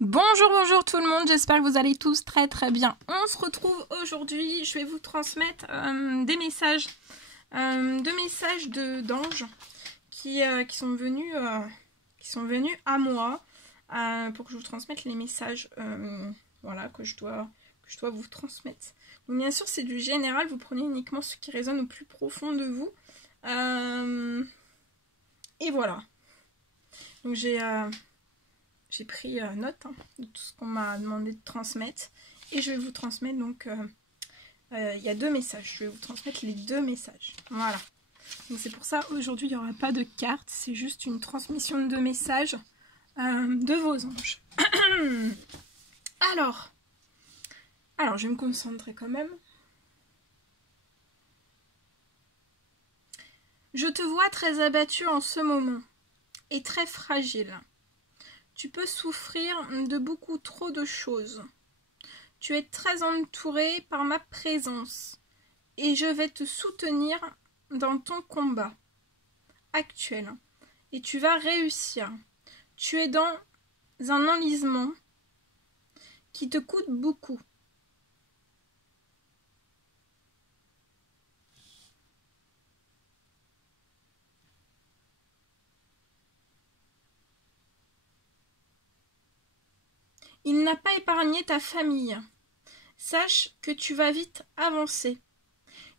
Bonjour tout le monde, j'espère que vous allez tous très bien. On se retrouve aujourd'hui, je vais vous transmettre des messages, deux messages d'anges qui sont venus à moi pour que je vous transmette les messages voilà, que je dois vous transmettre. Donc bien sûr c'est du général, vous prenez uniquement ce qui résonne au plus profond de vous. Et voilà. Donc j'ai pris note de tout ce qu'on m'a demandé de transmettre et je vais vous transmettre donc il y a deux messages, je vais vous transmettre les deux messages, voilà. Donc c'est pour ça aujourd'hui il n'y aura pas de carte, c'est juste une transmission de deux messages de vos anges. alors je vais me concentrer quand même. Je te vois très abattu en ce moment et très fragile. Tu peux souffrir de beaucoup trop de choses. Tu es très entouré par ma présence et je vais te soutenir dans ton combat actuel et tu vas réussir. Tu es dans un enlisement qui te coûte beaucoup. Il n'a pas épargné ta famille. Sache que tu vas vite avancer.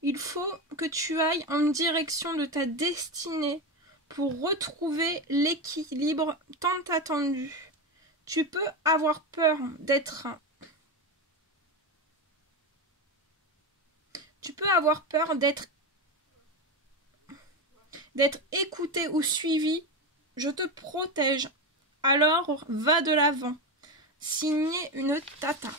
Il faut que tu ailles en direction de ta destinée pour retrouver l'équilibre tant attendu. Tu peux avoir peur d'être écouté ou suivi. Je te protège. Alors va de l'avant. Signé une tata.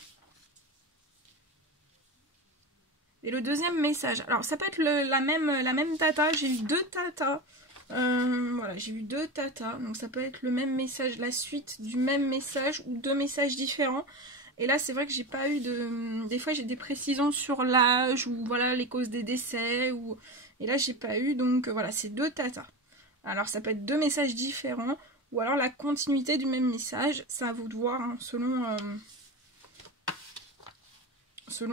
Et le deuxième message. Alors ça peut être la même tata. J'ai eu deux tatas. Voilà, j'ai eu deux tatas. Donc ça peut être le même message, la suite du même message ou deux messages différents. Et là c'est vrai que j'ai pas eu de... Des fois j'ai des précisions sur l'âge ou voilà les causes des décès. Et là j'ai pas eu. Donc voilà, c'est deux tatas. Alors ça peut être deux messages différents. Ou alors la continuité du même message. C'est à vous de voir hein, selon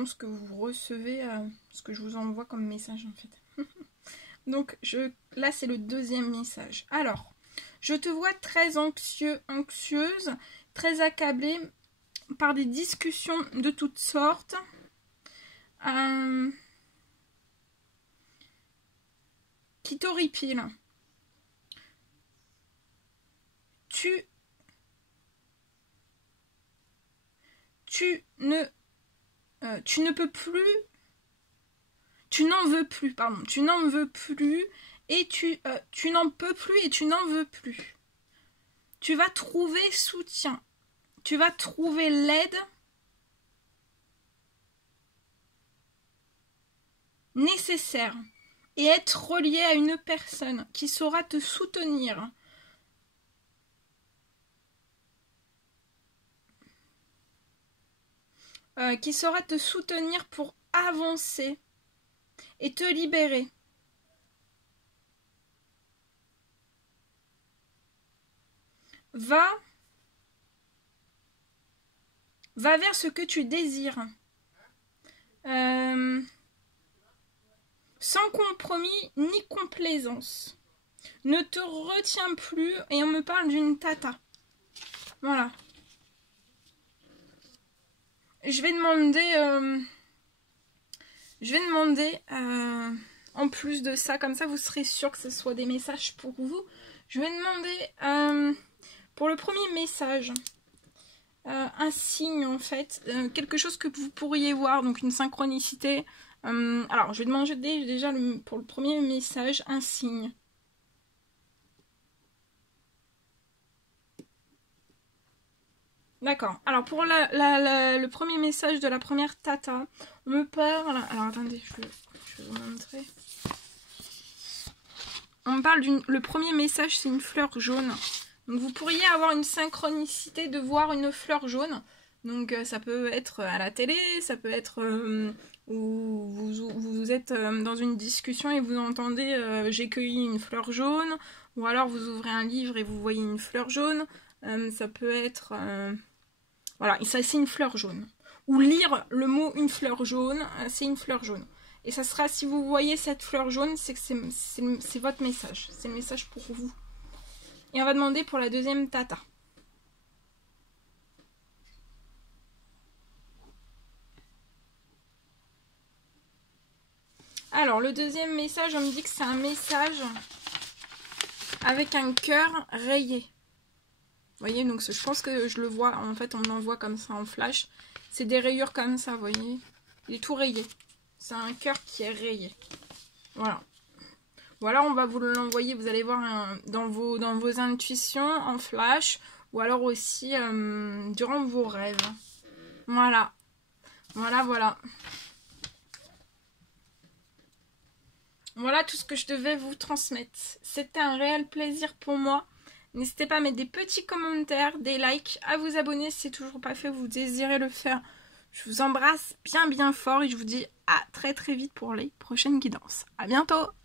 ce que vous recevez, ce que je vous envoie comme message en fait. Donc là c'est le deuxième message. Alors, je te vois très anxieuse, très accablée par des discussions de toutes sortes. Qui t'horripilent. Tu ne peux plus, tu n'en veux plus, pardon, tu n'en veux plus et tu n'en peux plus et tu n'en veux plus. Tu vas trouver soutien, tu vas trouver l'aide nécessaire et être relié à une personne qui saura te soutenir. Qui saura te soutenir pour avancer et te libérer. Va vers ce que tu désires. Sans compromis ni complaisance. Ne te retiens plus et on me parle d'une tata. Voilà. Je vais demander en plus de ça, comme ça vous serez sûr que ce soit des messages pour vous. Je vais demander pour le premier message un signe en fait, quelque chose que vous pourriez voir, donc une synchronicité. Alors je vais demander déjà pour le premier message un signe. D'accord. Alors pour le premier message de la première tata, on me parle... Alors attendez, je vais vous montrer. On me parle le premier message, c'est une fleur jaune. Donc vous pourriez avoir une synchronicité de voir une fleur jaune. Donc ça peut être à la télé, ça peut être où vous êtes dans une discussion et vous entendez j'ai cueilli une fleur jaune. Ou alors vous ouvrez un livre et vous voyez une fleur jaune. Ça peut être... Voilà, et ça c'est une fleur jaune. Ou lire le mot une fleur jaune, c'est une fleur jaune. Et ça sera, si vous voyez cette fleur jaune, c'est que c'est votre message. C'est le message pour vous. Et on va demander pour la deuxième tata. Alors, le deuxième message, on me dit que c'est un message avec un cœur rayé. Vous voyez, donc je pense que je le vois, en fait, on l'envoie comme ça en flash. C'est des rayures comme ça, vous voyez. Il est tout rayé. C'est un cœur qui est rayé. Voilà. Voilà, on va vous l'envoyer, vous allez voir dans vos intuitions en flash. Ou alors aussi durant vos rêves. Voilà. Voilà, voilà. Voilà tout ce que je devais vous transmettre. C'était un réel plaisir pour moi. N'hésitez pas à mettre des petits commentaires, des likes, à vous abonner si c'est toujours pas fait, vous désirez le faire. Je vous embrasse bien bien fort et je vous dis à très très vite pour les prochaines guidances. À bientôt!